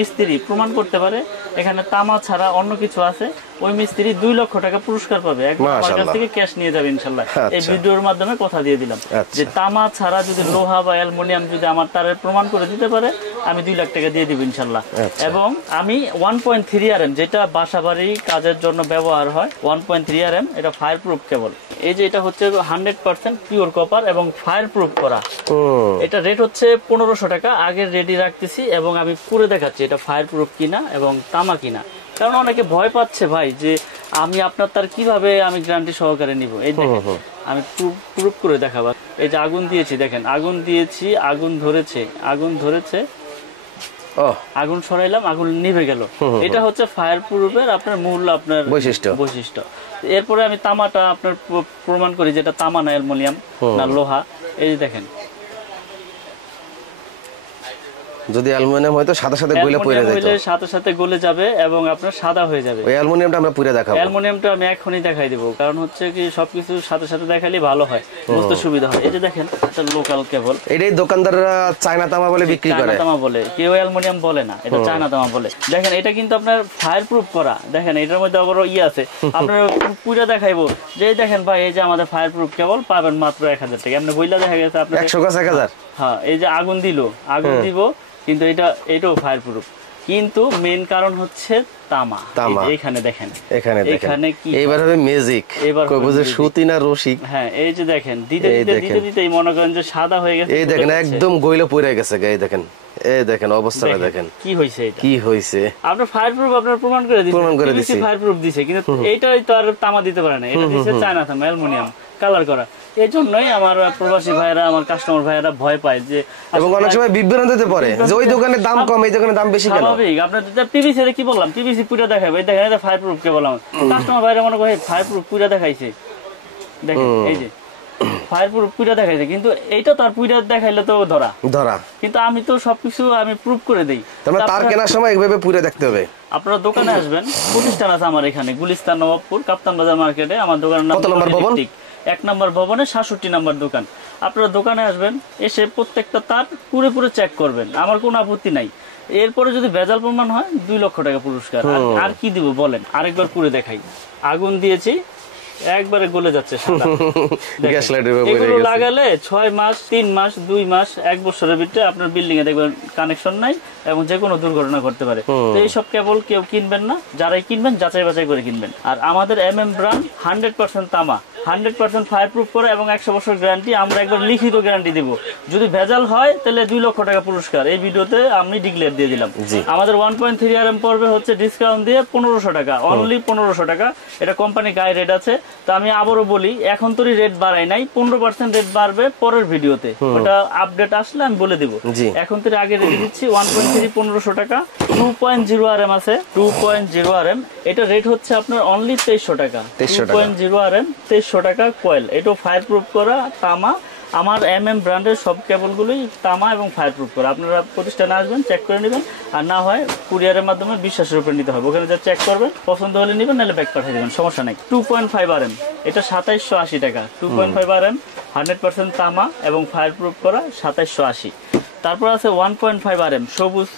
মিস্ত্রি প্রমাণ করতে পারে এখানে তামা ছাড়া অন্য কিছু আছে, ওই মিস্ত্রি 2 লক্ষ টাকা পুরস্কার পাবে, একদম আমার কাছ থেকে ক্যাশ নিয়ে যাবে ইনশাআল্লাহ। এই ভিডিওর মাধ্যমে কথা দিয়ে দিলাম যে তামা ছাড়া যদি লোহা বা অ্যালুমিনিয়াম যদি আমার তারের প্রমাণ করে দিতে পারে আমি 2 লাখ টাকা দিয়ে দিব ইনশাআল্লাহ। এবং আমি 1.3 RM যেটা বাসাবাড়ি কাজের জন্য ব্যবহার হয় 1.3 RM, এটা ফায়ার প্রুফ কেবল। এই যে এটা হচ্ছে 100% পিওর কপার এবং ফায়ার প্রুফ করা। এটা রেট হচ্ছে 1500 টাকা, আগে রেডি রাখতেছি এবং আমি পুরো দেখাচ্ছি এটা ফায়ার প্রুফ কিনা এবং তামা কিনা। কারণ অনেকে ভয় পাচ্ছে ভাই যে আমি আপনার তার কিভাবে আমি গ্যারান্টি সহকারে নিব। এই দেখেন আমি প্রুফ করে দেখাবো। এই যে আগুন দিয়েছি, দেখেন আগুন দিয়েছি, আগুন ধরেছে, আগুন সরাইলাম, আগুন নিভে গেল। এটা হচ্ছে ফায়ার প্রুফের আপনার মূল আপনার বৈশিষ্ট্য। এরপরে আমি তামাটা আপনার প্রমাণ করি যেটা তামা না অ্যালুমিনিয়াম না লোহা। এই যে দেখেন যদি অ্যালুমিনিয়াম হয় তো সাথে সাথে গলে পড়ে যায়, তো সাথে সাথে গলে যাবে এবং আপনার সাদা হয়ে যাবে। ওই অ্যালুমিনিয়ামটা আমরা পুরো দেখাবো। অ্যালুমিনিয়ামটা আমি এখনই দেখাই দেব, কারণ হচ্ছে কি সবকিছু সাথে সাথে দেখালে ভালো হয়, বুঝতে সুবিধা হয়। এই যে দেখেন এটা লোকাল কেবল, এটাই দোকানদাররা চায়না তামা বলে বিক্রি করে, চায়না তামা বলে, কেউ অ্যালুমিনিয়াম বলে না, এটা চায়না তামা বলে। দেখেন এটা কিন্তু আপনার ফায়ার প্রুফ করা, দেখেন এটার মধ্যে আবার আছে আপনার পুরো দেখাইবো যে দেখেন ভাই এই যে আমাদের ফায়ার প্রুফ কেবল পাবেন মাত্র 1000 টাকা। এমনি বইলা দেখা গেছে আপনার 100 গাছ 1000। হ্যাঁ এই যে আগুন দিব কিন্তু এটাও ফায়ার প্রুফ, কিন্তু মেইন কারণ হচ্ছে তামা। এখানে দেখেন, এখানে কি এইবার হবে ম্যাজিক, কই বুঝে সুতি না রশি। হ্যাঁ এই যে দেখেন দিতে মনে করেন যে সাদা হয়ে গেছে। এই দেখেন একদম গইলে পড়ে গেছে, এই দেখেন, এই দেখেন অবস্থাটা দেখেন কি হইছে। এটা কি হইছে আপনার ফায়ার প্রুফ আপনার প্রমাণ করে দিয়েছে, ফায়ার প্রুফ দিয়েছে, কিন্তু এইটাই তো আর তামা দিতে পারে না, এটা দিয়েছে চায়না তামা অ্যালুমিনিয়াম কালার করা। এই জন্যই আমার প্রবাসী ভাইরা, আমার কাস্টমার ভাইরা ভয় পায় যে, এবং অনেক সময় বিভ্রান্তিতে পড়ে যে ওই দোকানে দাম কম এই দোকানে দাম বেশি কেন। স্বাভাবিক, আপনার পিভিসি কি বললাম, পিভিসি পুরো দেখাবে, দেখেন এটা ফায়ার প্রুফ কে বললাম, কাস্টমার ভাইরা মনে করে ফায়ার প্রুফ পুরো দেখাইছে, দেখেন এই যে ফায়ার প্রুফ পুরো দেখাইছে, কিন্তু এইটা তার পুরো দেখাইলে তো ধরা, কিন্তু আমি তো সবকিছু আমি প্রুফ করে দেই। তার কেনার সময় এইভাবে পুরো দেখতে হবে। আপনারা দোকানে আসবেন, প্রতিষ্ঠান আছে আমার এখানে গুলিস্তান নবাবপুর কাপ্তান বাজার মার্কেটে, আমার দোকানের নাম 1 নম্বর ভবনে 67 নম্বর দোকান। আপনারা দোকানে আসবেন, এসে প্রত্যেকটা তার পুরো চেক করবেন, আমার কোনো আপত্তি নাই। এরপরে যদি ভেজাল প্রমাণ হয় 2 লক্ষ টাকা পুরস্কার। আর কি দিব বলেন, আরেকবার পুরো দেখাই। আগুন দিয়েছি, একবারে গলে যাচ্ছে এগুলো লাগালে 6 মাস 3 মাস 2 মাস 1 বছরের ভিতরে আপনার বিল্ডিং এ দেখবেন কানেকশন নাই এবং যে কোনো দুর্ঘটনা করতে পারে। তো এইসব কেবল কেউ কিনবেন না, যারাই কিনবেন যাচাই বাছাই করে কিনবেন। আর আমাদের ব্র্যান্ড 100% তামা, 100% ফায়ার প্রুফ করে এবং 100 বছর গ্যারান্টি। আমরা একবার লিখিত গ্যারান্টি দিব, যদি ভেজাল হয় তাহলে 2 লক্ষ টাকা পুরস্কার। এই ভিডিওতে আমি ডিক্লেয়ার দিয়ে দিলাম। আমাদের 1.3 RM পড়বে হচ্ছে ডিসকাউন্ট দিয়ে 1500 টাকা, অনলি 1500 টাকা। এটা কোম্পানি গায়ে রেট আছে। তো আমি আবারও বলি, এখন তো রেট বাড়াই নাই, 15% রেট বাড়বে পরের ভিডিওতে, ওটা আপডেট আসলে আমি বলে দিব। এখন তো আগে রেট দিচ্ছি 1.3 1500 টাকা। 2.0 RM আছে, 2.0 RM, এটা রেট হচ্ছে আপনার অনলি 2300 টাকা। 2.0 RM 2300 টাকা কয়েল। এটা ফায়ার প্রুফ করা তামা। আমার ব্র্যান্ডের সব কেবলগুলোই তামা এবং ফায়ার প্রুফ করা। আপনারা প্রতিষ্ঠানে আসবেন, চেক করে নেবেন, আর না হয় কুরিয়ারের মাধ্যমে বিশ্বাসের উপরে নিতে হবে। ওখানে যা চেক করবেন, পছন্দ হলে নেবেন, নাহলে ব্যাক পাঠিয়ে দেবেন, সমস্যা নেই। 2.5 RM, এটা 2780 টাকা। 2.5 RM 100% তামা এবং ফায়ার প্রুফ করা 2780। তারপর আছে 1.5 RM সবুজ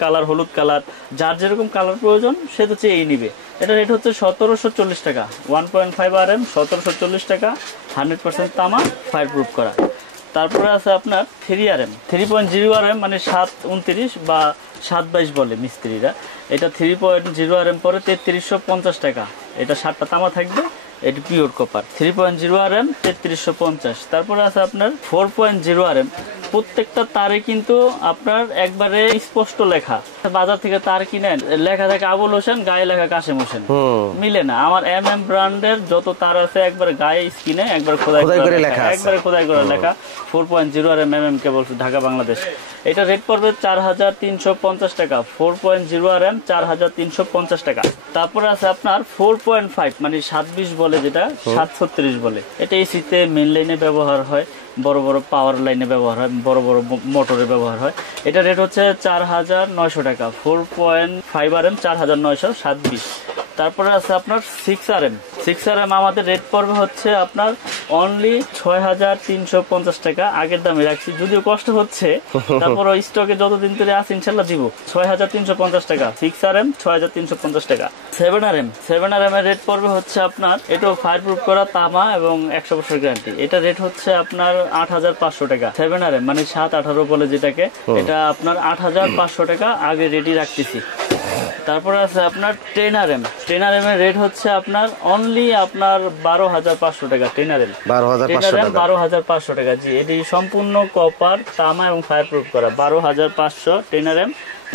কালার, হলুদ কালার, যার যেরকম কালার প্রয়োজন সে তো চেয়েই নিবে। এটা রেট হচ্ছে 1740 টাকা। 1.5 RM 1740 টাকা, 100% তামা, ফায়ার প্রুফ করা। তারপরে আছে আপনার 3 RM, 3.0 RM মানে 729 বা 722 বলে মিস্ত্রিরা। এটা 3.0 RM পরে 3350 টাকা। এটা 7টা তামা থাকবে, এটি পিওর কপার। 3.0 RM 3350। তারপরে আছে আপনার 4.0 RM, প্রত্যেকটা তারে কিন্তু আপনার একবারে স্পষ্ট লেখা। বাজার থেকে তার কিনেন, লেখা থাকে আবুল হোসেন, গায়ে লেখা কাশেম হোসেন, মিলে না। আমার ব্র্যান্ডের যত তার আছে একবার গায়ে স্কিনে একবার খোদাই করে লেখা, একবারে খোদাই করে লেখা। 4.0 RM কেবল ঢাকা বাংলাদেশ। এটা রেট পড়বে 4350 টাকা। 4.0 RM 4350 টাকা। তারপরে আছে আপনার 4.5 মানে 720 বলে, যেটা 736 বলে। এটা এসিতে মেইন লাইনে ব্যবহার হয়, বড় বড় পাওয়ার লাইনে ব্যবহার হয়, বড় বড় মোটরে ব্যবহার হয়। এটা রেট হচ্ছে 4900 টাকা। 4.5 RM 4900 720। তারপরে আছে আপনার 6 RM 6RM আমাদের রেট পড়বে হচ্ছে আপনার অনলি 6350 টাকা। আগের দামে রাখছি, যদিও কষ্ট হচ্ছে, তারপর ওই স্টকে যতদিন ধরে আছে ইনশাল্লাহ দিব। 6350 টাকা 6RM, 6350 টাকা। 7RM এর রেট পড়বে হচ্ছে আপনার, এটাও ফায়ার প্রুফ করা, তামা এবং 100 বছর গ্যারান্টি। এটা রেট হচ্ছে আপনার 8500 টাকা। 7RM মানে 7-18 বলে যেটাকে, এটা আপনার 8500 টাকা আগে রেডি রাখতেছি। তারপরে আছে আপনার 10RM এর রেট হচ্ছে আপনার অনলি আপনার 12500 টাকা। 10RM 12500 টাকা। জি, এটি সম্পূর্ণ কপার, তামা এবং ফায়ার প্রুফ করা। 12500 10RM।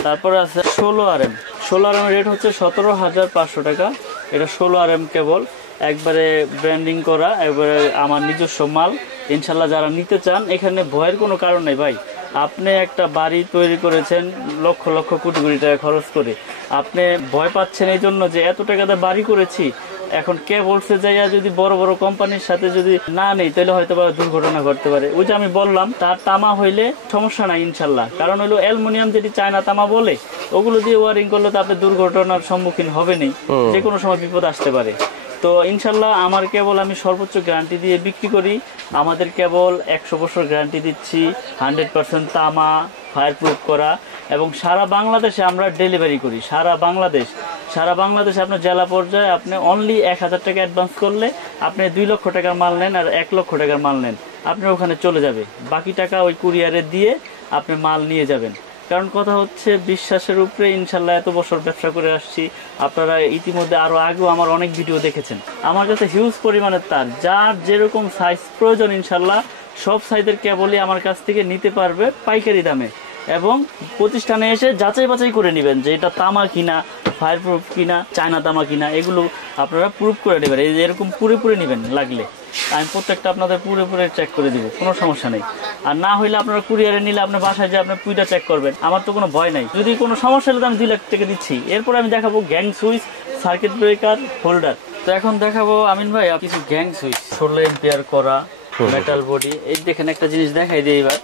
তারপরে আছে 16RM এর রেট হচ্ছে 17500 টাকা। এটা 16RM কেবল, একবারে ব্র্যান্ডিং করা, একবারে আমার নিজস্ব মাল। ইনশাল্লাহ যারা নিতে চান, এখানে ভয়ের কোনো কারণ নেই ভাই। আপনি একটা বাড়ি তৈরি করেছেন লক্ষ লক্ষ কোটি কোটি টাকা খরচ করে, আপনি ভয় পাচ্ছেন এই জন্য যে এত টাকাতে বাড়ি করেছি, এখন কে বলছে যাইয়া যদি বড় বড় কোম্পানির সাথে যদি না নেই, তাহলে হয়তো বা দুর্ঘটনা ঘটতে পারে। ওই যে আমি বললাম, তার তামা হইলে সমস্যা নাই ইনশাল্লাহ, কারণ হলো অ্যালুমিনিয়াম যেটি চায়না তামা বলে, ওগুলো দিয়ে ওয়ারিং করলে তো আপনি দুর্ঘটনার সম্মুখীন হবেনই, যে কোনো সময় বিপদ আসতে পারে। তো ইনশাল্লাহ আমার কেবল আমি সর্বোচ্চ গ্যারান্টি দিয়ে বিক্রি করি। আমাদের কেবল 100 বছর গ্যারান্টি দিচ্ছি, 100% তামা, ফায়ার প্রুফ করা, এবং সারা বাংলাদেশে আমরা ডেলিভারি করি। সারা বাংলাদেশে আপনার জেলা পর্যায়ে আপনি অনলি 1000 টাকা অ্যাডভান্স করলে আপনি 2 লক্ষ টাকার মাল নেন আর 1 লক্ষ টাকার মাল নেন, আপনার ওখানে চলে যাবে। বাকি টাকা ওই কুরিয়ারে দিয়ে আপনি মাল নিয়ে যাবেন। কারণ কথা হচ্ছে বিশ্বাসের উপরে। ইনশাল্লাহ এত বছর ব্যবসা করে আসছি, আপনারা ইতিমধ্যে আরো আগেও আমার অনেক ভিডিও দেখেছেন। আমার কাছে হিউজ পরিমাণের তার, যার যেরকম সাইজ প্রয়োজন ইনশাল্লাহ সব সাইজের কেবলই আমার কাছ থেকে নিতে পারবে পাইকারি দামে। এবং প্রতিষ্ঠানে এসে যাচাই বাছাই করে নেবেন যে এটা তামা কিনা, ফায়ার প্রুফ কিনা, চায়না তামা কিনা, এগুলো আপনারা প্রুফ করে নেবেন। এই যে এরকম পুরোপুরি নেবেন, লাগলে আমি প্রত্যেকটা আপনাদের পুরোপুরি চেক করে দিব, কোনো সমস্যা নেই। আর না হইলে আপনারা কুরিয়ারে নিলে আপনার বাসায় যে আপনি পুইটা চেক করবেন, আমার তো কোনো ভয় নাই। যদি কোনো সমস্যা হলে আমি 2 লাখ টাকা দিচ্ছি। এরপরে আমি দেখাবো gang switch, circuit breaker, holder. তো এখন দেখাবো আমিন ভাই কিছু গ্যাং সুইচ, 16 এম্পিয়ার করা, মেটাল বডি। এই দেখেন একটা জিনিস দেখাই দিই এবার।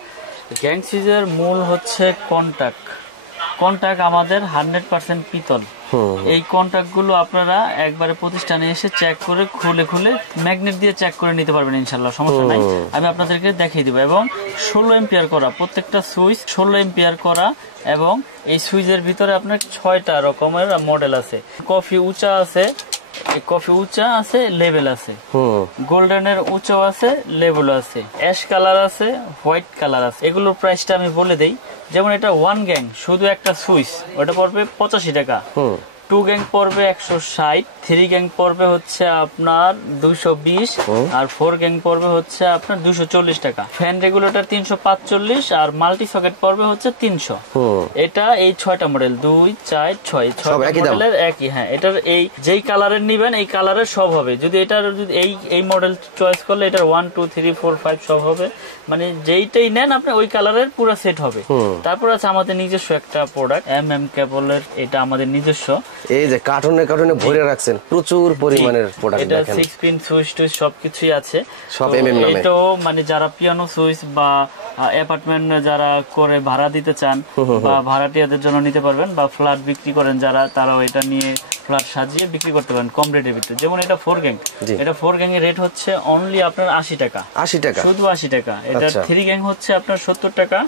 গ্যাং সুইচের মূল হচ্ছে কন্টাক্ট আমাদের 100% পিতল। এই কন্টাক্ট গুলো আপনারা একবারে প্রতিষ্ঠানে এসে চেক করে খুলে ম্যাগনেট দিয়ে চেক করে নিতে পারবেন ইনশাল্লাহ, সমস্যা নাই। আমি আপনাদেরকে দেখিয়ে দিব। এবং 16 এম্পিয়ার করা, প্রত্যেকটা সুইচ 16 এম্পিয়ার করা। এবং এই সুইচের ভিতরে আপনার 6টা রকমের মডেল আছে। কফি উঁচা আছে, লেভেল আছে, গোল্ডেনের উঁচা আছে, লেভেল আছে, অ্যাশ কালার আছে, হোয়াইট কালার আছে। এগুলোর প্রাইসটা আমি বলে দেই। যেমন এটা 1 গ্যাং, শুধু একটা সুইচ, ওটা পড়বে 85 টাকা। 2 গ্যাং পড়বে 160, 3 গ্যাং পড়বে হচ্ছে আপনার 220, আর 4 গ্যাং পড়বে হচ্ছে আপনার 240 টাকা। ফ্যান রেগুলেটর 345, আর মাল্টি সকেট পড়বে হচ্ছে 300। এটা এই 6টা মডেল, 2, 4, 6 মডেলের একই। হ্যাঁ, এটার এই যেই কালারের নিবেন এই কালারের সব হবে। যদি এটার যদি এই মডেল চয়েস করলে এটার 1, 2, 3, 4, 5 সব হবে, মানে যেইটাই নেন আপনি ওই কালারের পুরো সেট হবে। তারপর আছে আমাদের নিজস্ব একটা প্রোডাক্ট, কেবলের, এটা আমাদের নিজস্ব। এই যে কার্টুনে ভরে রাখছেন প্রচুর পরিমাণের প্রোডাক্ট দেখেন। এটা 6 পিন সুইচ টুইচ সবকিছুই আছে, সব এমএম নামে। এটাও মানে যারা পিয়ানো সুইচ বা অ্যাপার্টমেন্ট যারা করে ভাড়া দিতে চান বা ভাড়াটিয়াদের জন্য নিতে পারবেন, বা ফ্ল্যাট বিক্রি করেন যারা, তারাও এটা নিয়ে ফ্ল্যাট সাজিয়ে বিক্রি করতে পারেন কম রেটের ভিতরে। যেমন এটা 4 গ্যাং, এটা 4 গ্যাং এর রেট হচ্ছে অনলি আপনার 80 টাকা, শুধু 80 টাকা। এটা 3 গ্যাং হচ্ছে আপনার 70 টাকা,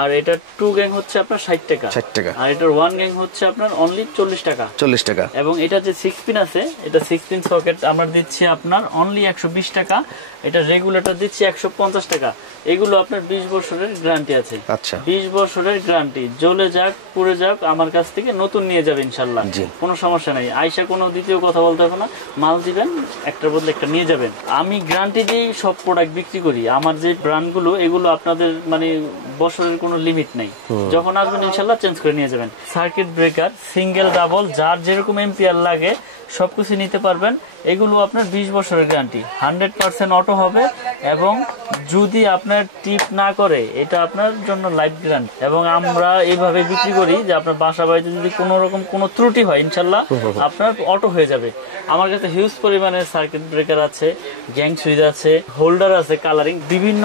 আর এটা 2 গ্যাং হচ্ছে আপনার 60 টাকা, আর এটার 1 গ্যাং হচ্ছে আপনার অনলি 40 টাকা। এবং এটা যে 6 পিন আছে, এটা 6 পিন সকেট আমরা দিচ্ছি আপনার অনলি 120 টাকা। এটা রেগুলেটর দিচ্ছি 150 টাকা। এগুলো আপনার 20 বছরের গ্যারান্টি আছে। 20 বছরের গ্যারান্টি, জ্বলে যাক পুড়ে যাক আমার কাছ থেকে নতুন নিয়ে যাবে ইনশাল্লাহ, কোনো সমস্যা নাই। আইসা কোনো দ্বিতীয় কথা বলতে হবে না, মাল দিবেন, একটার বদলে একটা নিয়ে যাবেন। আমি গ্যারান্টি দিয়ে সব প্রোডাক্ট বিক্রি করি। আমার যে ব্র্যান্ডগুলো, এগুলো আপনাদের মানে বছরের কোনো লিমিট নেই, যখন আসবেন ইনশাল্লাহ চেঞ্জ করে নিয়ে যাবেন। সার্কিট ব্রেকার সিঙ্গেল ডাবল যার যেরকম এম্পিয়ার লাগে সবকিছু নিতে পারবেন। এগুলো আপনার 20 বছরের গ্যারান্টি, 100% অটো হবে। এবং যদি আপনার টিপ না করে, এটা আপনার জন্য লাইফ গ্যারান্টি। এবং আমরা এইভাবে বিক্রি করি যে আপনার বাসা বাড়িতে যদি কোনো রকম কোনো ত্রুটি হয় ইনশাল্লাহ আপনার অটো হয়ে যাবে। আমার কাছে হিউজ পরিমাণে সার্কিট ব্রেকার আছে, গ্যাং সুইচ আছে, হোল্ডার আছে, কালারিং বিভিন্ন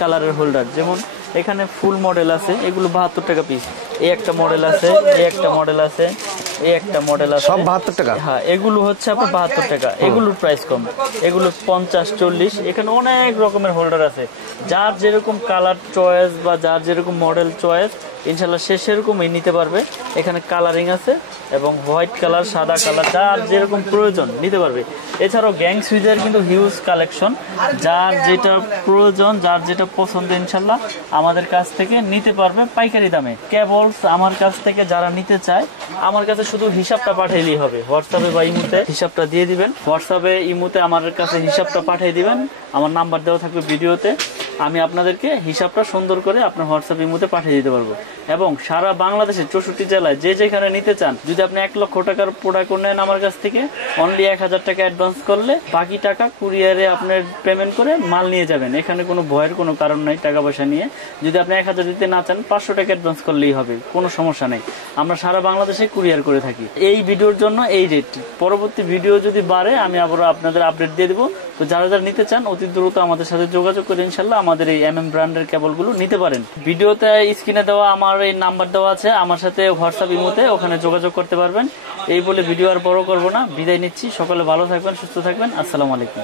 কালারের হোল্ডার। যেমন এখানে ফুল মডেল আছে, এগুলো 72 টাকা পিস। এই একটা মডেল আছে, এই একটা মডেল আছে, এই একটা মডেল আছে সব 72 টাকা। হ্যাঁ, এগুলো হচ্ছে আপনার 72 টাকা। এগুলোর প্রাইস কম, এগুলো 50 40। এখানে অনেক রকমের হোল্ডার আছে, যার যেরকম কালার চয়েস বা যার যেরকম মডেল চয়েস ইনশাল্লাহ সে সেরকমই নিতে পারবে। এখানে কালারিং আছে এবং হোয়াইট কালার, সাদা কালার, যার যেরকম প্রয়োজন নিতে পারবে। এছাড়াও গ্যাং সুইচের কিন্তু হিউজ কালেকশন, যার যেটা প্রয়োজন, যার যেটা পছন্দ ইনশাল্লাহ আমাদের কাছ থেকে নিতে পারবে পাইকারি দামে। কেবলস আমার কাছ থেকে যারা নিতে চায় আমার কাছে শুধু হিসাবটা পাঠাইলেই হবে। হোয়াটসঅ্যাপে বা ইমোতে হিসাবটা দিয়ে দিবেন, হোয়াটসঅ্যাপে ইমোতে আমার কাছে হিসাবটা পাঠিয়ে দিবেন, আমার নাম্বার দেওয়া থাকবে ভিডিওতে। আমি আপনাদেরকে হিসাবটা সুন্দর করে আপনার হোয়াটসঅ্যাপ ইমোতে পাঠিয়ে দিতে পারবো। এবং সারা বাংলাদেশের 64 জেলায় যে যেখানে নিতে চান, যদি আপনি 1 লক্ষ টাকার প্রোডাক্ট নেন আমার কাছ থেকে, অনলি 1000 টাকা অ্যাডভান্স করলে বাকি টাকা কুরিয়ারে আপনার পেমেন্ট করে মাল নিয়ে যাবেন। এখানে কোনো ভয়ের কোনো কারণ নাই টাকা পয়সা নিয়ে। যদি আপনি 1000 দিতে না চান 500 টাকা অ্যাডভান্স করলেই হবে, কোনো সমস্যা নেই। আমরা সারা বাংলাদেশে কুরিয়ার করে থাকি। এই ভিডিওর জন্য এই রেট, পরবর্তী ভিডিও যদি বাড়ে আমি আবার আপনাদের আপডেট দিয়ে দেবো। তো যারা যারা নিতে চান অতি দ্রুত আমাদের সাথে যোগাযোগ করে ইনশাল্লাহ আমাদের এই ব্র্যান্ডের কেবলগুলো নিতে পারেন। ভিডিওতে স্ক্রিনে দেওয়া আমার এই নাম্বার দেওয়া আছে, আমার সাথে হোয়াটসঅ্যাপ ইমোতে ওখানে যোগাযোগ করতে পারবেন। এই বলে ভিডিও আর বড় করবো না, বিদায় নিচ্ছি। সকলে ভালো থাকবেন, সুস্থ থাকবেন। আসসালামু আলাইকুম।